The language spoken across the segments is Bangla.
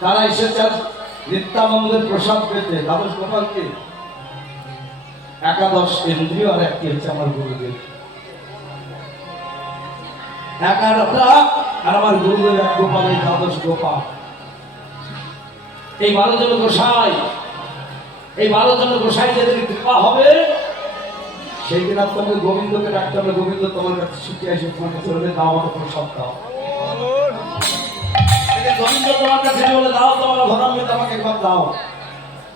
তারা এসেছেন নিত্যানন্দের প্রসাদ পেতে। দ্বাদশ গোপালকে একাদশ ইন্দ্রিয় আর একটি হচ্ছে আমার গুরুদেব। এগারোটা আর আমার গুরুদেব এক গোপাল, এই দ্বাদশ গোপাল। এই 12 জন গোসাই, এই 12 জন গোসাই যেদিন কৃপা হবে সেই দিন আপনাকে গোবিন্দকে ডাকতে হবে। গোবিন্দ তোমার কাছে ছুটে এসে তোমাকে চলবে, দাও আমার প্রসাদ দাও। গোবিন্দ তোমার কাছে বলে দাও তোমার ভরামৃত আমাকে একবার দাও,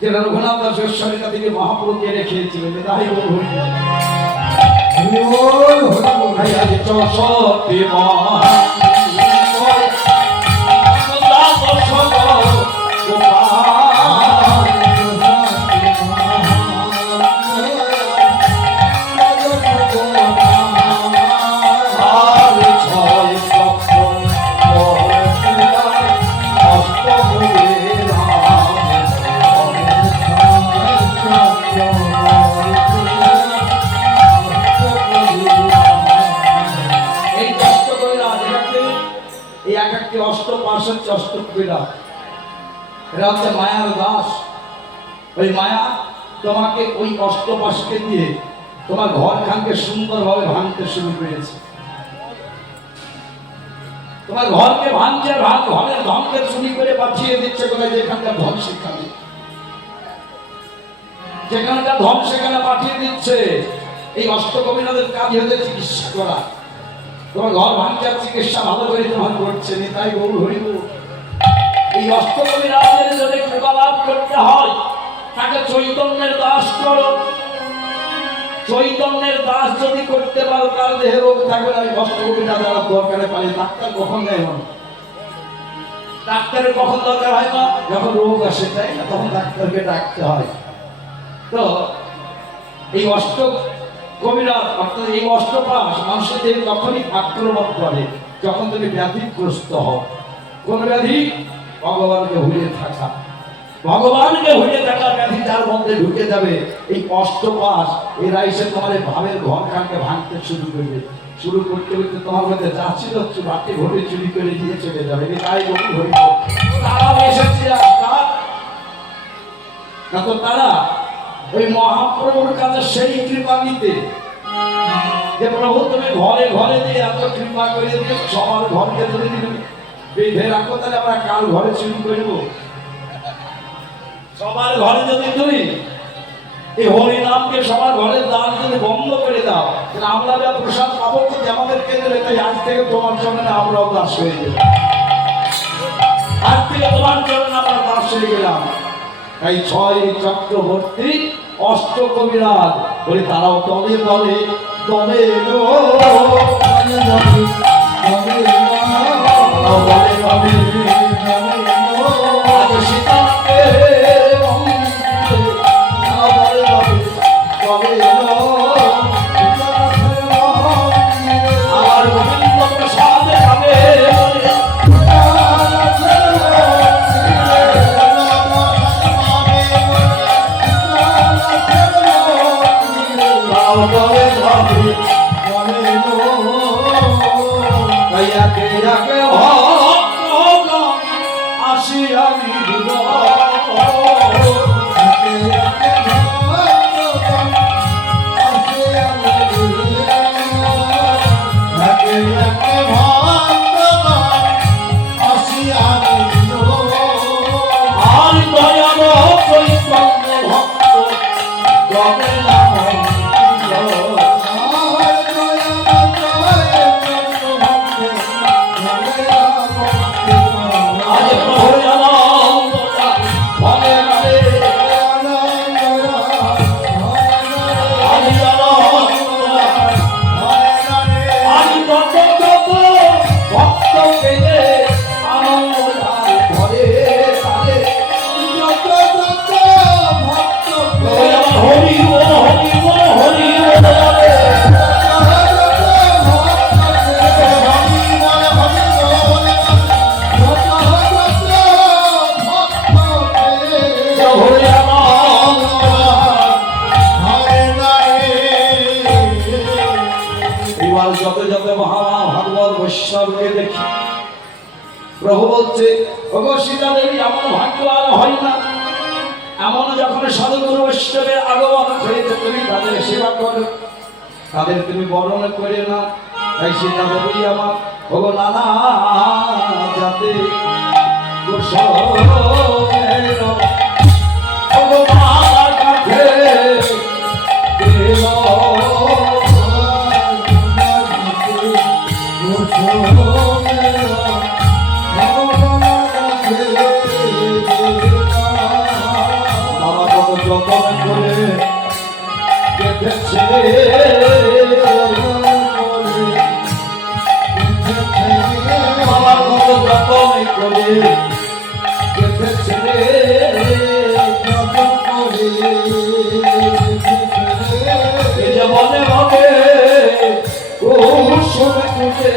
যেটা রঘুনাথ দাস ঈশ্বরিকা থেকে মহাপ্রভু কে রেখেছিলেন। তাই বলুন মায়ার দাস। ওই মায়া তোমাকে ওই অষ্টপাশকে দিয়ে তোমার ঘর খানকে সুন্দরভাবে ভাঙতে শুরু করেছে। তোমার ঘরকে ভাঙছে, ঘরের ধনকে চুরি করে পাঠিয়ে দিচ্ছে কোথায়, যেখানকার ধন সেখানে, যেখানকার ধন সেখানে পাঠিয়ে দিচ্ছে। এই অষ্টকবিরাজের কাজ হচ্ছে চিকিৎসা করা। তোমার ঘর ভাঙচার চিকিৎসা ভালো করে তোমার করছে। তাই গৌর হরিব এই অষ্টকবিরাজের যদি কৃপা লাভ করতে হয় তাকে চৈতন্যের দাস করো। চৈতন্যের দাস যদি করতে পারো তার দেহে রোগ থাকবে না। অষ্টকবিরাজ যারা দরকারে পারে, ডাক্তার কখন নেয় না, ডাক্তারের কখন দরকার হয় না, যখন রোগ আসে তাই না, তখন ডাক্তারকে ডাকতে হয়। তো এই অষ্টকবিরাজ অর্থাৎ এই অষ্টপাশ মানুষের দেহে তখনই আক্রমণ করে যখন তুমি ব্যাধিগ্রস্ত হও। কোন ব্যাধি? ভগবানকে ভুলে থাকা। ভগবানকে ভুলে থাকা ব্যাধি যার মধ্যে ঢুকে যাবে, এই অষ্টপাশ এরা এসে তোমার ভাবের ঘর খানকে ভাঙতে শুরু করবে। শুরু করতে করতে তোমার মধ্যে যা ছিল বাকি ঘটে চুরি করে দিয়ে চলে যাবে। তাই বলি হইব তারা এসেছে না তো তারা ওই মহাপ্রভুর কাছে সেই কৃপা নিতে, যে প্রভু তুমি ঘরে ঘরে দিয়ে এত কৃপা করে দিয়ে সবার ঘরকে যদি বেঁধে রাখো, তাহলে আমরা কাল ঘরে চুরি করবো। সবার ঘরে যদি তুমি এই হরিনামকে সবার ঘরের দ্বার যদি বন্ধ করে দাও, তাহলে আমরা যা প্রসাদ পাবো কিন্তু আমাদেরকে দেবে। তাই আজ থেকে তোমার জন্য আমরাও দাস হয়ে গেলাম। আজ থেকে তোমার জন্য আমরা দাস হয়ে গেলাম। তাই 6 চক্রবর্তী অষ্টকবিরাজ বলে তারাও দলে দলে দলে প্রভু বলছে ওগো সীতা দেবী, এমন ভাগ্য আর হয় না। এমন যখন সাধুগুরু বৈষ্ণবের আগমন হয়েছে, তুমি তাদের সেবা করো, তাদের তুমি বরণ করে না। তাই সীতা দেবী আমার ওগো নানা যাতে কুশলের ওগো মার কাছে এলো যতন করে কেটেছে বাবা, কত যতন করে কেটেছে যতন করে মনে মনে কুসুমে কুটে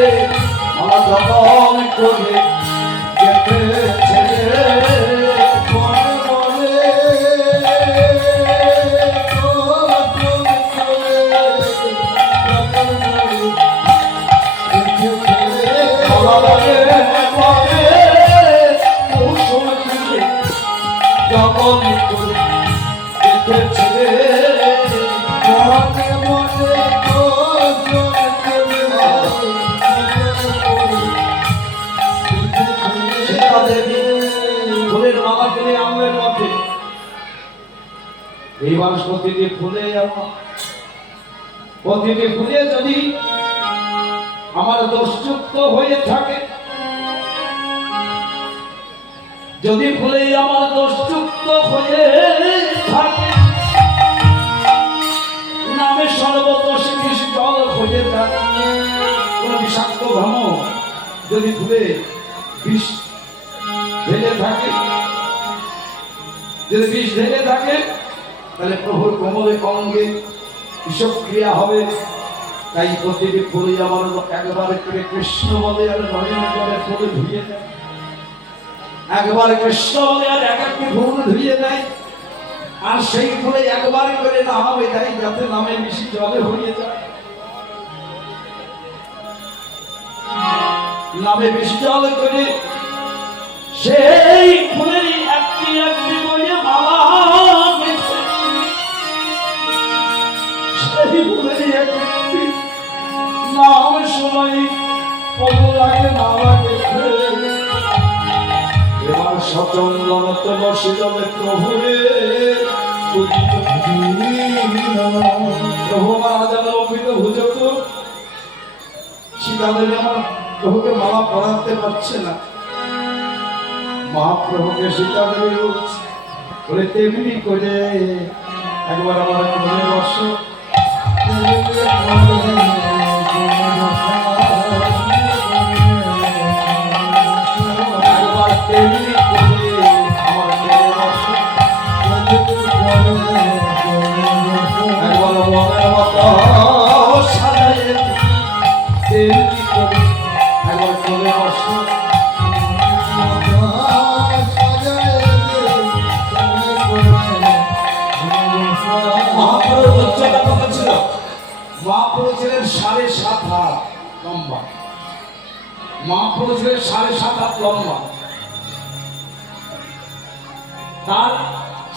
বাবা যতন করে কেটেছে ফুলের মালা কিনে আমের মধ্যে এইবার প্রতিটি ফুলে প্রতিটি ফুলে যদি আমার দোষযুক্ত হয়ে থাকে, যদি ফুলে আমার দোষযুক্ত হয়ে থাকে, নামে সর্বদোষে বিষ জল হয়ে থাকে, কোন বিষাক্ত ভ্রম যদি ফুলে বিষ ঢেলে থাকে, যদি বিষ ঢেলে থাকে, তাহলে প্রভুর কোমলে অঙ্গে বিষক্রিয়া হবে। তাই প্রতিটি ফুলে আমার একবারে করে কৃষ্ণ বলে আর নয়ন জলে ফুলে ধুয়ে দেয়, একবার কৃষ্ণ বলে আর এক একটি ফুল ধুয়ে দেয়, আর সেই ফুলে একবার করে না হবে তাই যাতে নামে বেশি জলে হয়ে যায়, নামে বেশি জল করে সেই ফুলের একটি একটি করে মালা গেছে, সেই ফুলের একটি নাম সময় প্রভু লাগে মালা গেছে। এবার সচন্দন তো বসে যাবে প্রভুরে, প্রভু মারা যাবে অমৃত ভুজক। সীতাদেবী আমার প্রভুকে মালা পরাতে পারছে না, মহাপ্রভুকে সীতাদেবী বলছে বলে তেমনি করে একবার আমার মনে বসো, একবার তেমনি করে আমার মনে বসো, একবার মনের মতো সাজাইয়ে তেমনি করে একবার মনে বসো। মহাপ্রভুর উচ্চতা কত ছিল? মহাপ্রভু ছিলেন 7.5 হাত লম্বা, মহাপ্রভু ছিলেন 7.5 হাত লম্বা, তার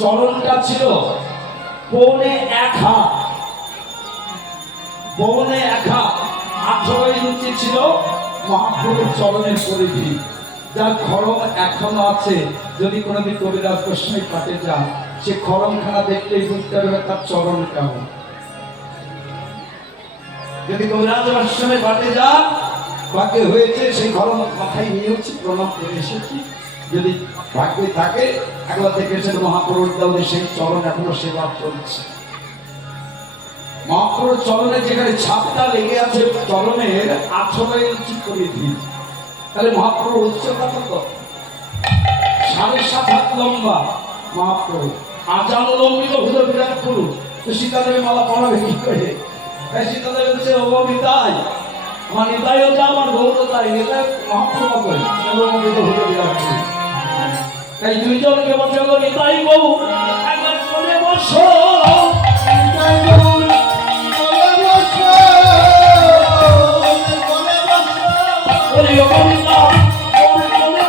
চরণটা ছিল 1.25 হাত, 1.25 হাত, 18 ইঞ্চি ছিল মহাপ্রভুর চরণের পরিধি, যার খড়ম এখনো আছে। যদি কোনোদিন কবিরাজ গোস্বামী পাঠে যান, সে খড়মখানা দেখলেই বুঝতে পারবে তার চরণ কেমন। যদি কবিরাজ গোস্বামী পাঠে যান, ভাগ্যে হয়েছে সেই খড়ম মাথায় নিয়েছি, প্রণাম করে এসেছি, যদি ভাগ্যে থাকে একবার দেখেছেন মহাপ্রভুর দেওয়া সেই চরণ এখনো সেবা চলছে। মহাপ্রভুর চরণে যেখানে ছাপটা লেগে আছে চরণের 18 ইঞ্চি করে দিন, তাহলে মহাপ্রভুর উচ্চতা কত? 7.5 হাত লম্বা মহাপ্রভু, আজানুলম্বিত ভুজ বিরাট পুরুষ। তো সীতাদেবী মালা পরাবে কি করে? তাই সীতাদেবী বলছে ও নিতাই, আমার নিতাই হচ্ছে আমার গৌর, তাই নিতাই মহাপ্রভু করে অনুলম্বিত ভুজ বিরাট পুরুষ। তাই দুইজনকে বলছে ও নিতাই বউ একবার কোলে বসো, নিতাই বউ কোলে বসো, বলি ও নিতাই কোলে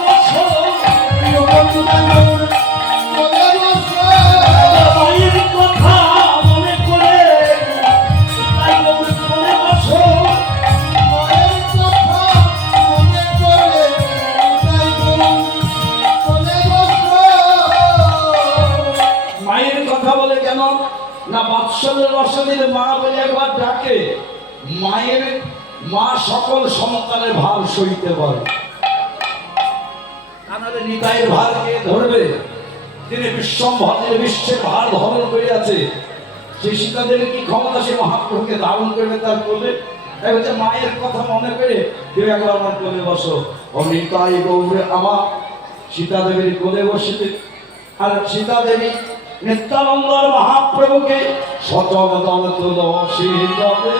না বাৎসল্যের বর্ষা দিলে মা বলে একবার ডাকে, মায়ের মা সকল সন্তানের ভার সইতে পারে, তাহলে নিতাইয়ের ভার কে ধরবে? তিনি বিশ্বম্ভর, তিনি বিশ্বের ভার ধারণ করে আছে, সেই সীতাদের কি ক্ষমতা সে মহাপ্রভুকে ধারণ করবে তার কোলে? তাই হচ্ছে মায়ের কথা মনে করে কেউ একবার আমার কোলে বসো, ও নিতাই গৌরে আমার সীতা দেবীর কোলে বসিতে। আর সীতা দেবী নিত্যানন্দর মহাপ্রভুকে সচল দল তুল শীতলে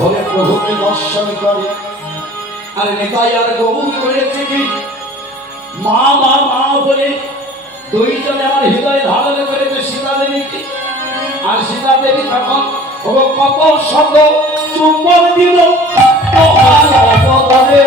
ভরে প্রভুকে দর্শন করে। আর নিতাই আর গৌর করেছে কি মা মা মা বলে দুইজনে আমার হৃদয়ে ধারণ করেছে সীতা দেবীকে। আর সীতা দেবী তখন কত শত চুম্বন দিল তোমার অবতারে,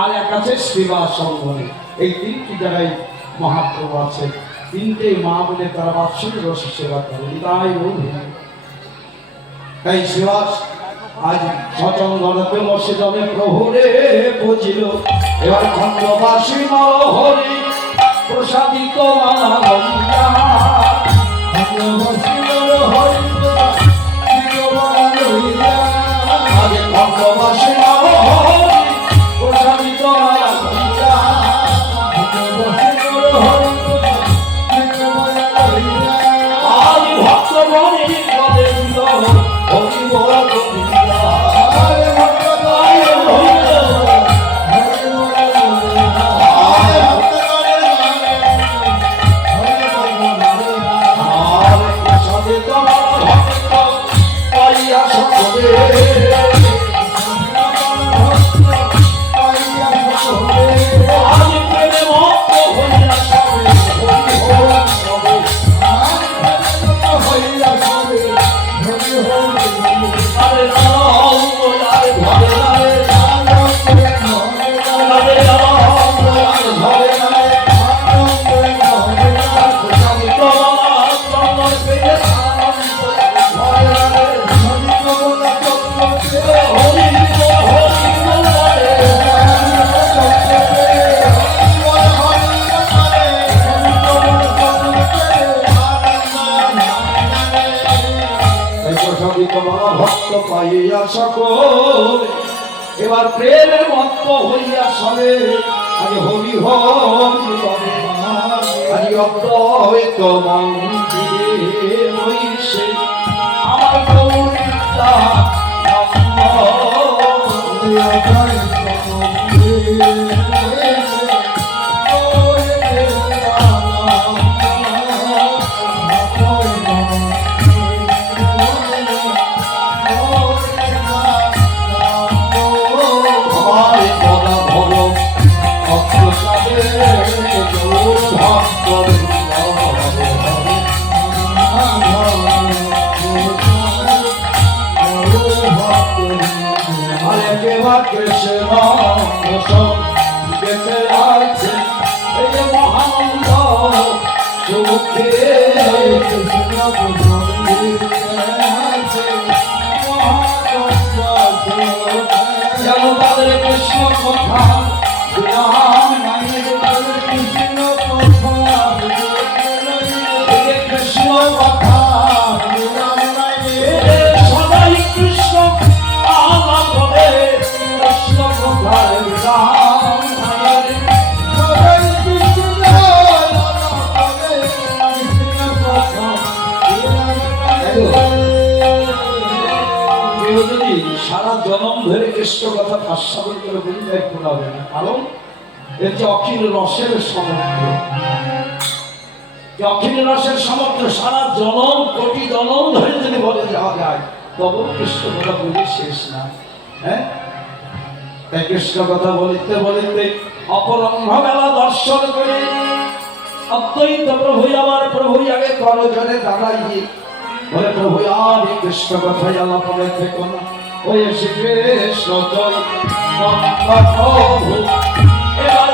আর এক আছে শ্রীবাস অঙ্গনে। এই তিনটি জায়গায় মহাপ্রভু আছে, তিনটে মা বলে তারা বাৎসল্য রসে সেবা করে। তাই শ্রীবাস আজ সচন্দনতে বসে যাবে প্রভুরে বুঝিল। এবার খণ্ডবাসী নরহরি প্রসাদিত আগে খণ্ডবাসী নরহরি প্রসাদিত আজ ভক্তগণে গোবিন্দ হরি বল ভক্ত পাইয়া সকল এবার প্রেমের মত্ত হইয়া সবে আগে হরি হরি আজ অদ্বৈত মন্দিরে হইছে আমার গৌরিতা কৃষ্ণ দেখে আছে এই যে মহানন্দ সুখে যেন তাদের কৃষ্ণ কথা কৃষ্ণ কথা সদাই কৃষ্ণ আমার ধরে কৃষ্ণ কথা আস্বাদন করে বুঝতে হবে না, কারণ এর যে অখিল রসের সমুদ্র, যে অখিল রসের সমুদ্র সারা জনম কোটি জনম ধরে যদি বলে যাওয়া যায় তবু কৃষ্ণ কথা বলে শেষ না। হ্যাঁ, তাই কৃষ্ণ কথা বলিতে বলিতে অপরঙ্গ বেলা দর্শন করে অদ্বৈত প্রভু আমার প্রভু আগে করজনে দাঁড়াইয়ে বলে, প্রভু আর এই কৃষ্ণ কথাই আলাপনে থেকো না, ওই শ্রী কৃষ্ণ জয় প্রভু এবার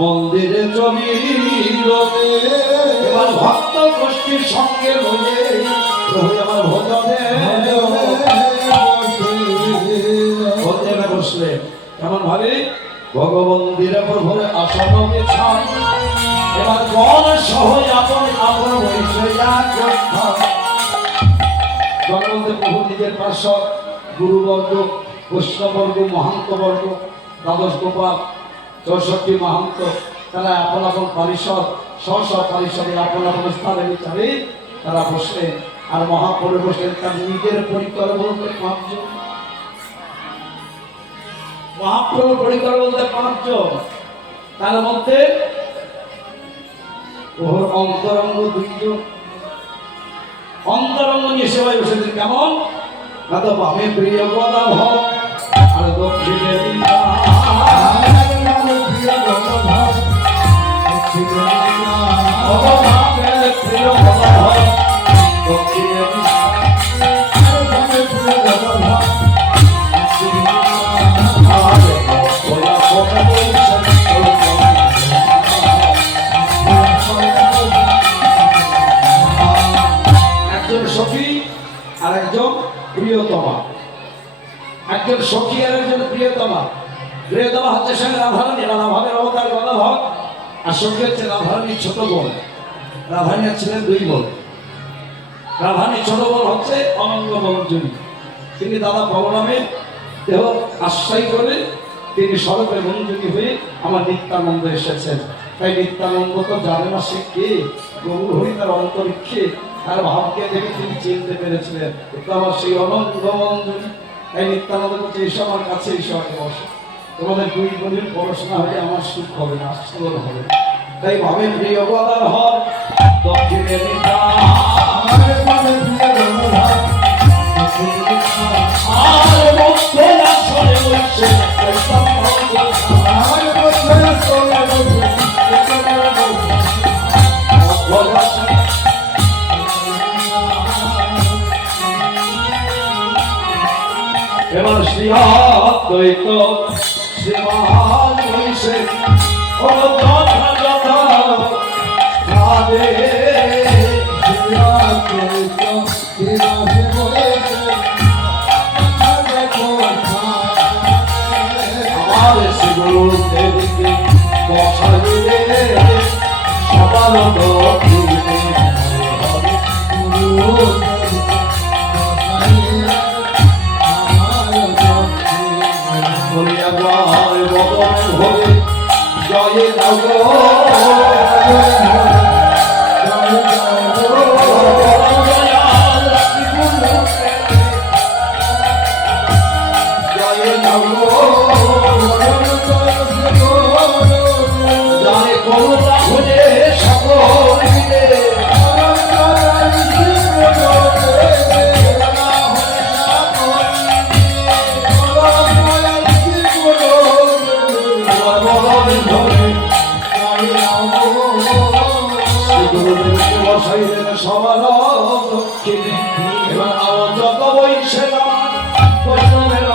মন্দিরে চলিরতে এবার ভক্ত গোষ্ঠীর সঙ্গে লয়ে প্রভু আমার ভজনে বসলে কেমন ভাবে ভগবন্দিরে প্রভুরে আসন বিছান এবার গণ সহ আপন আপন বৈশে জগন্নাথ প্রভু নিজের পার্শ্বদ গুরুবর্গ বৈষ্ণবর্গ মহান্তবর্গ দ্বাদশ গোপাল 64 মহান্ত তারা আপন আপন পরিষদ স্ব পরিষদে আপন আপন স্থানে বিচারে তারা বসলেন। আর মহাপ্রভু বসলেন তার নিজের পরিকর বলতে 5 জন, মহাপ্রভু পরিকর বলতে 5 জন, তার মধ্যে ওর অন্তরঙ্গ 2 জন। অন্তরঙ্গ নিয়ে সবাই বসেছেন কেমন না, তো বামে প্রিয় গদাধর আর দক্ষিণে একজন সখী আর একজন প্রিয়তমা, একজন সখী আর একজন প্রিয়তমা। প্রিয়তমা হচ্ছে সঙ্গে রাধারানী, রাধাভাবের অবতার গদাধর, আর সখী হচ্ছে রাধারানীর ছোট বোন। রাধারানী ছিলেন 2 বোন। রাধারানীর ছোট বোন হচ্ছে অনঙ্গ মঞ্জুরি, তিনি দাদা বলরামের দেহ আশ্রয় করে তিনি স্বরূপে মঞ্জুরি হয়ে আমার নিত্যানন্দ এসেছেন। তাই নিত্যানন্দ তো জানে না সে কে, গৌর হরি তার অন্তরিক্ষে তার ভাবকে দেখে তিনি চিনতে পেরেছিলেন, তো আমার সেই অনঙ্গ মঞ্জুরি। তাই নিত্যানন্দ বলছে এসে আমার কাছে এসে আমাকে বসে, তোমাদের 2 বোনের পড়াশোনা হলে আমার সুখ হবে না, আশ্চর্য হবে। তাই ভাবে প্রিয় গদাধর দক্ষিণে এবার শ্রী অদ্বৈত শ্রীমান হইছে ও যথা যথা ভাবে শ্রী অদ্বৈত শ্রীমাসে হইছে আমার শ্রী গুরুদেবকে বসাইলে সবার দক্ষিণে জয় সবার দক্ষিণে এবার আমার যত বৈশে বৈষ্ণবের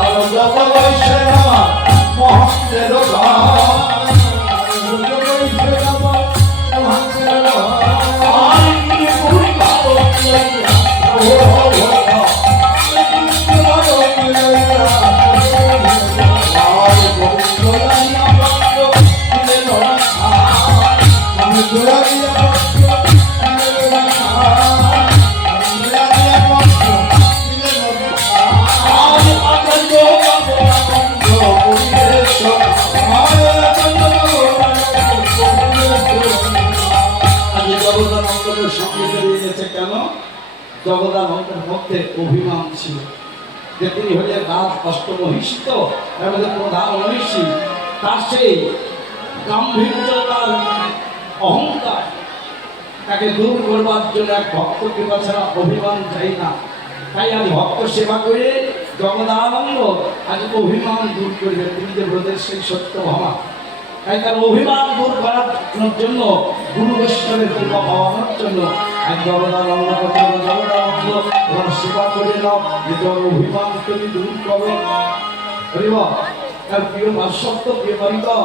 আরো যত জগদানন্দের মধ্যে অভিমান ছিল যে তিনি হলেন রাজ অষ্টমহিষ্ঠ আমাদের প্রধান মহিষী। তার সেই গাম্ভীর্যতার অহংকার তাকে দূর করবার জন্য এক ভক্ত কৃপা ছাড়া অভিমান চাই না। তাই আজ ভক্ত সেবা করে জগদানন্দ আজ অভিমান দূর করবে। তিনি যে ব্রতের সেই সত্য ভাবা, তাই তার অভিমান দূর করার জন্য গুরু বৈষ্ণবের কৃপা পাওয়ানোর জন্য এক জগদানন্দ তোমার সেবা করে নাও, যে তোমার অভিমান তুমি দূর করো। তার প্রিয় ভাষ্যত্ব প্রিয় বালিকা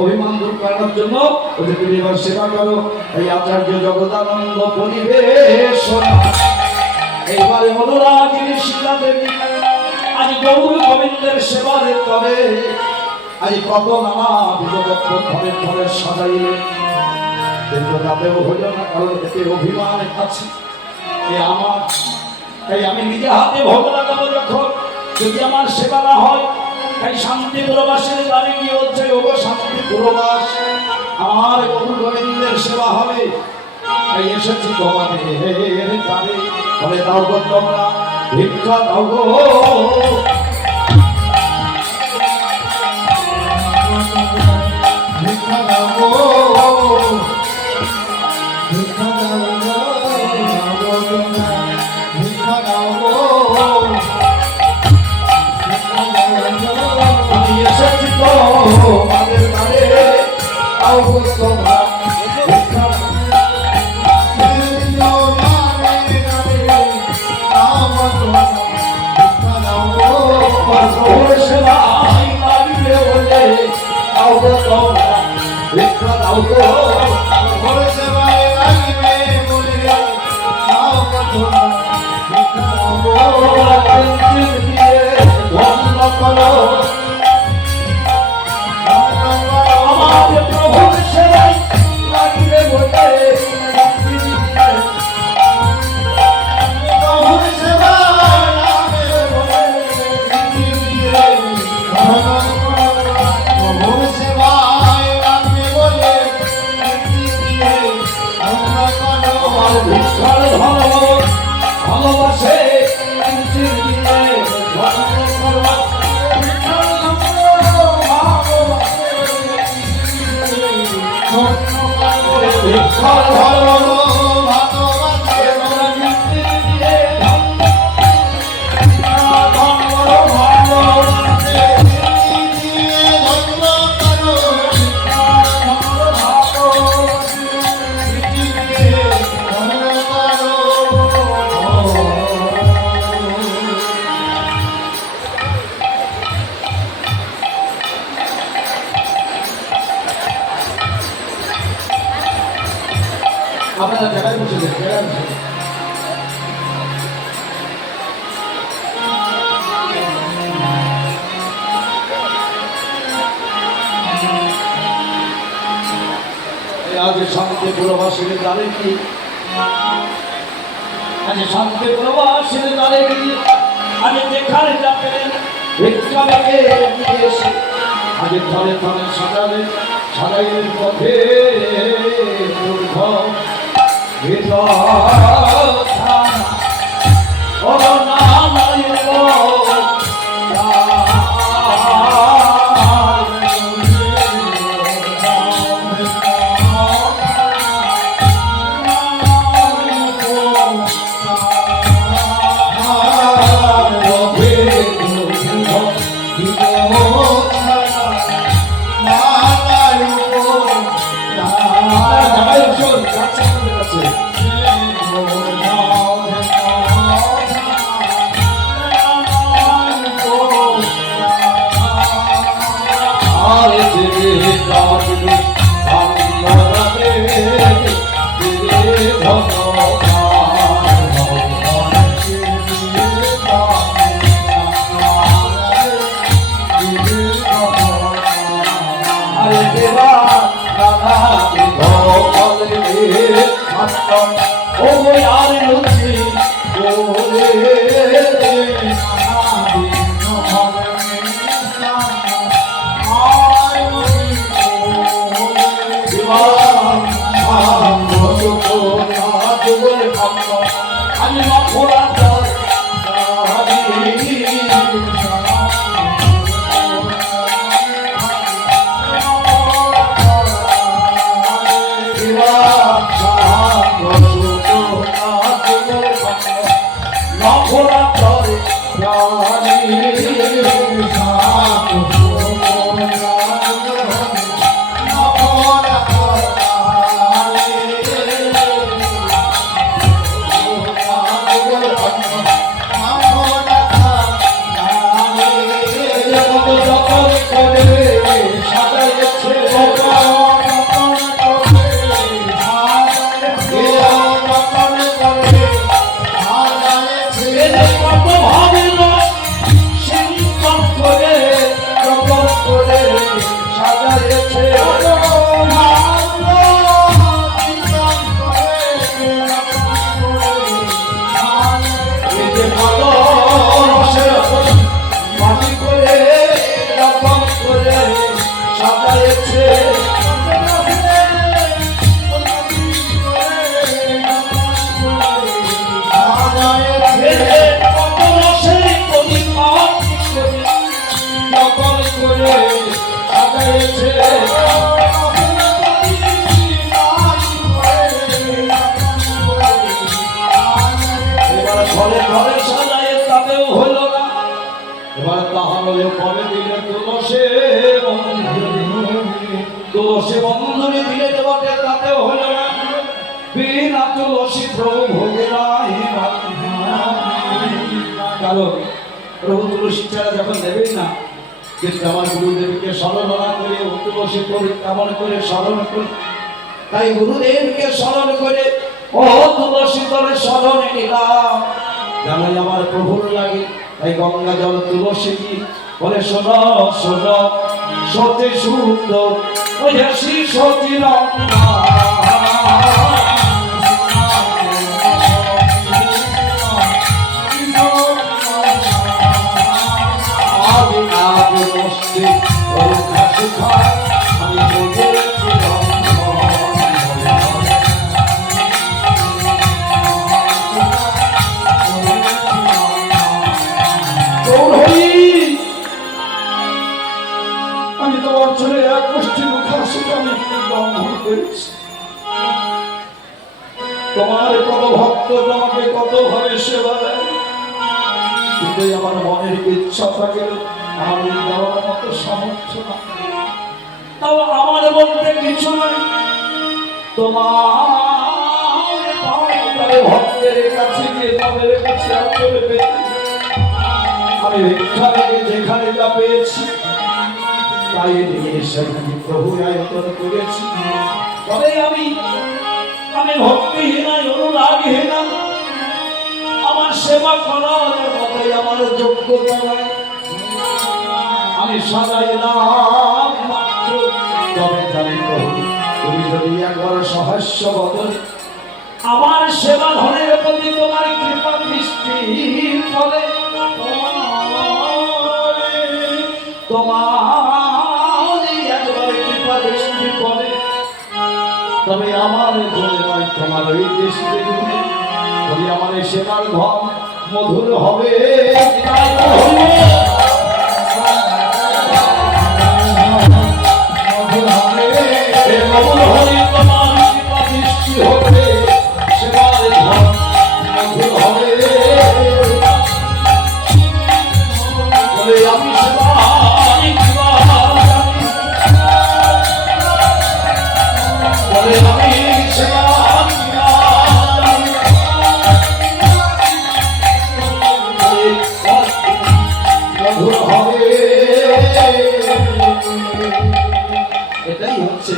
অভিমান দূর করার জন্য ওদের তুমি এবার সেবা করো। এই আচার্য জগদানন্দ পরিবেশনা এইবারে অনুরাগিনী শিলা দেবী আজ গৌর গোবিন্দের সেবারে তবে আজ কত নানা বিধবত্ব ধরে ধরে সাজাইলে, কিন্তু তাতেও হইল না, কারণ এতে অভিমান আছে এ আমার। তাই আমি নিজে হাতে ভোগ লাগাবো যখন, যদি আমার সেবা না হয়, তাই শান্তি পুরবাসের দ্বারে কি হচ্ছে ওগো শান্তি পুরবাস আমার গৌর গোবিন্দের সেবা হবে। তাই এসেছি তোমাদের দ্বারে, বলে দাও গো তোমরা ভিক্ষা দাও গো, ভিক্ষা দাও গো, ভিক্ষা দাও গো, ভিক্ষা দাও গো, আমি এসেছি তোমাদের দ্বারে, দাও গো তোমরা ভিক্ষা আমাদের প্রভুর সেবাই লাগিবে বলে, প্রভুর সেবাই লাগিবে বলে, প্রভুর সেবাই লাগিবে বলে আমার ভিক্ষার ধর্ম ভালোবাসে আপনারা জায়গায় বসে যান, জায়গায় বসে আজ শান্তি পুরবাসীর দ্বারে কি, আজ শান্তি পুরবাসীর দ্বারে কি, আজ যেখানে যাবেন ভিক্ষা বেগে এসে আজ ধরে ধরে সাজাবে, সাজাইলেন পথে দুর্ঘ আমি মথুরা তুলসী বন্ধুরে দিলে দেবতে তাতেও হল না বিনা তুলসী প্রভু ভোগে কারণ প্রভু তুলসী ছাড়া যখন দেবেন না কিন্তু আমার গুরুদেবকে স্মরণ করে তুলসী পরিক্রমণ করে স্মরণ করে তাই গুরুদেবকে স্মরণ করে ও তুলসী তলে স্মরণ নিলাম জানাই আমার প্রভুর লাগে তাই গঙ্গা জল তুলসী বলে শোনো শোনো সতী সুন্দর ওই শ্রী সতী রঙ্গা আমি আগে বসতে ওই ঘাসে খাই আমি বলেছি আমি তোমার ছেলে এক গোষ্ঠী মুখাশিকে আমি লঙ্ঘন করেছি তোমার কত ভক্ত তোমাকে কত ভাবে সেবা দেয় কিন্তু আমার মনের ইচ্ছা থাকে আমার দেওয়ার মতো সামর্থ্য না তাও আমার বলতে কিছু নাই তোমার ভক্তের কাছে গিয়ে তাদের কাছে আচলে পেতে আমি ভিক্ষা থেকে যেখানে যা পেয়েছি তাই নিয়ে সেখানে প্রভু আয়তন করেছি তবে আমি ভক্তিহীন অনুরাগহীন আমার সেবা করার মতোই আমার যোগ্যতা নাই আমি সাজাইলাম মাত্র তবে জানি প্রভু তুমি যদি একবার সহস্য বদল আমার সেবা ধনের প্রতি তোমার কৃপা দৃষ্টির ফলে তোমার একবার কৃপা দৃষ্টি করে তবে আমার ঘরে নয় তোমার ওই দৃষ্টি বলি আমার সেবার ধন মধুর হবে মধুর হলে তোমার কৃপা দৃষ্টি হবে সেবার ধন মধুর হবে বলে আমি এটাই হচ্ছে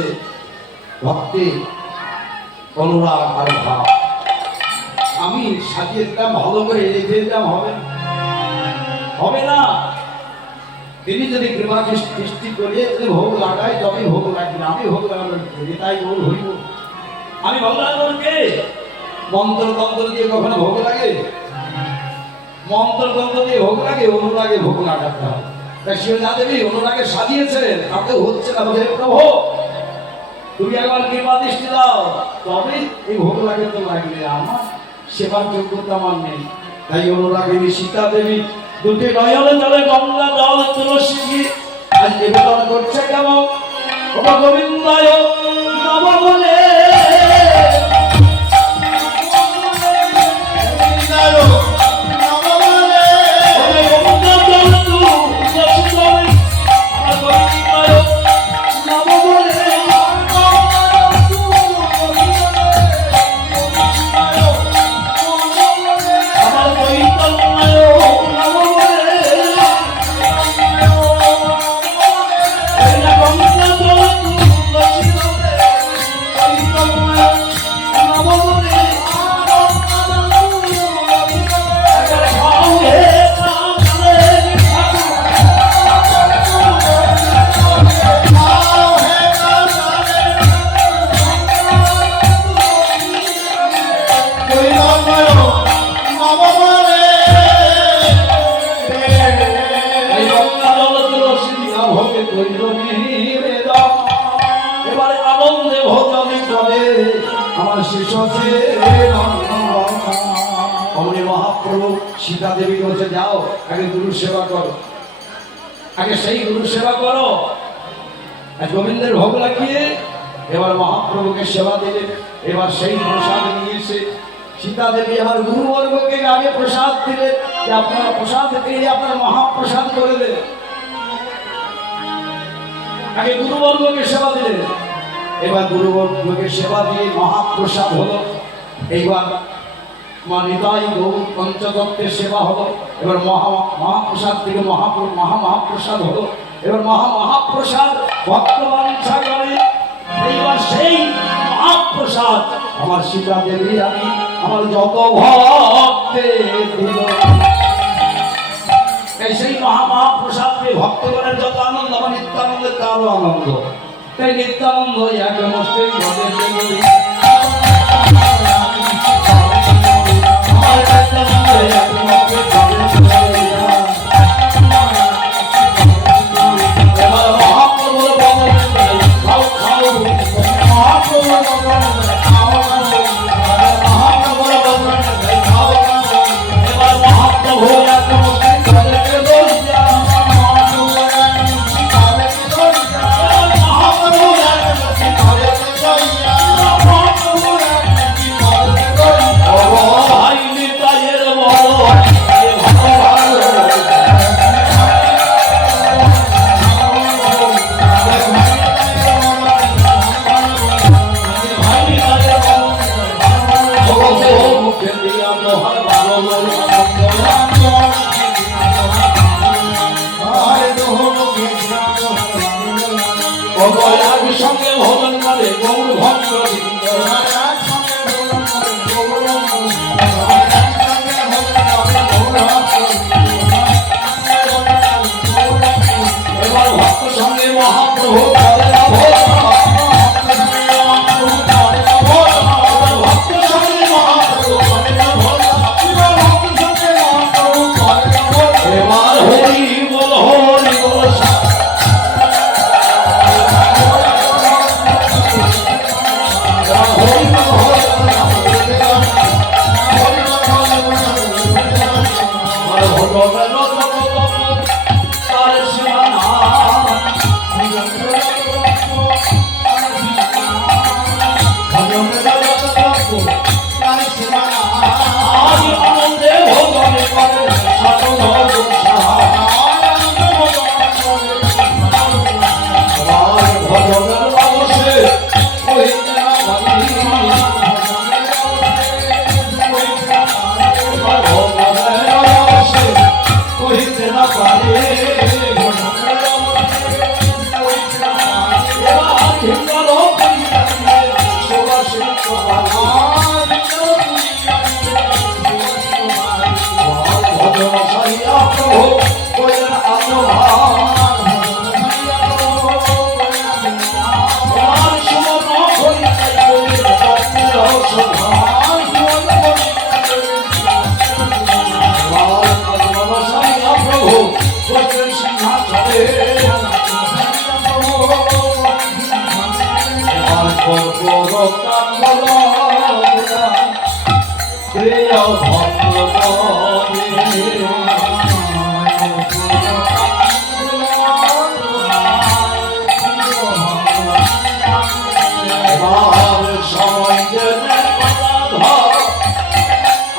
ভক্তি অনুরাগ সাজিয়ে দিতাম, ভালো করে রেখে দিতাম, হবে হবে না। তিনি যদি কৃপা সৃষ্টি করিয়ে যদি ভোগ লাগাই তবে ভোগ লাগবে। আমি ভোগ লাগানোর তাই ভোগ হইব। আমি ভোগ লাগানোরকে মন্ত্রতন্ত্র দিয়ে কখনো ভোগ লাগে? মন্ত্রতন্ত্র দিয়ে ভোগ লাগে? অনুরাগে ভোগ লাগাতে হয়। তাই শিবজা দেবী অনুরাগে সাজিয়েছে, তাতে হচ্ছে না। বলে প্রভু তুমি একবার কৃপা দৃষ্টি দাও, তবে এই ভোগ লাগে তো লাগবে, আমার সেবার যোগ্যতা আমার নেই। তাই অনুরাগিনী সীতা দেবী দুটি নয়নে জলে গঙ্গা জল তুলসী আজ নিবেদন করছে কেমন? গোবিন্দায় নম বলে এবারে আনন্দে ভোজনে চলে আমার শেষ হচ্ছে। অমনি মহাপ্রভু সীতা দেবী বলছে যাও আগে গুরু সেবা করো, আগে সেই গুরু সেবা করো। গোবিন্দের ভোগ লাগিয়ে এবার মহাপ্রভুকে সেবা দিলেন। এবার সেই প্রসাদ নিয়েছে সীতা দেবী আমার গুরুবর্গকে আগে প্রসাদ দিলেন যে আপনারা প্রসাদ পেয়ে আপনার মহাপ্রসাদ করে দেন। আগে গুরুবর্গকে সেবা দিলেন, এবার গুরুবর্গকে সেবা দিয়ে মহাপ্রসাদ হলো। এইবার মা নিতাই গৌর পঞ্চতত্ত্বের সেবা হলো। এবার মহাপ্রসাদ থেকে মহাপ্রসাদ হলো। এবার মহাপ্রসাদ ভক্তবাঞ্ছা করে। এইবার সেই মহাপ্রসাদ আমার সীতা দেবী আমি আমার যত ভক্তে দিল। সেই মহাপ্রসাদকে ভক্তগণের যত আনন্দ, আমার নিত্যানন্দের তারও আনন্দ। তাই নিত্যানন্দ এক মস্তে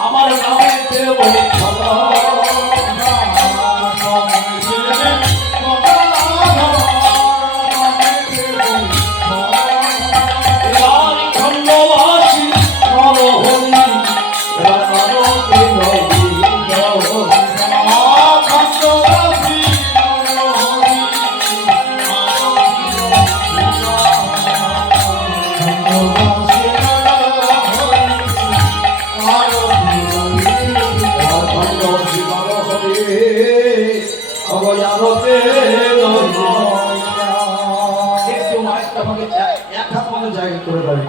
আমার নামেতে বলি খালা জায়গা করে দাঁড়ি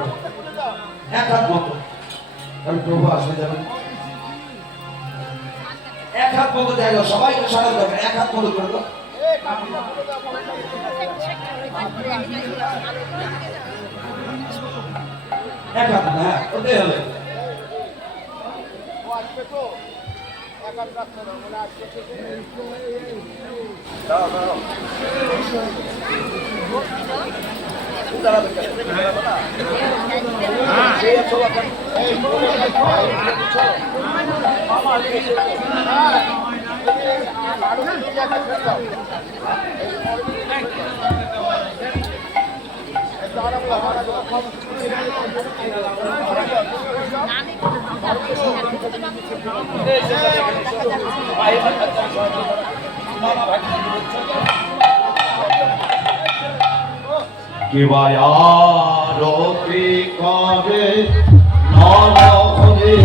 এক হাত মতো আমি প্রভু আসবে যাবেন এক হাত মতো জায়গা সবাইকে সারা দেবেন এক হাত মতো করে দাও এক হাত হ্যাঁ ওটাই হবে কিবায়ারতি করে নরহরে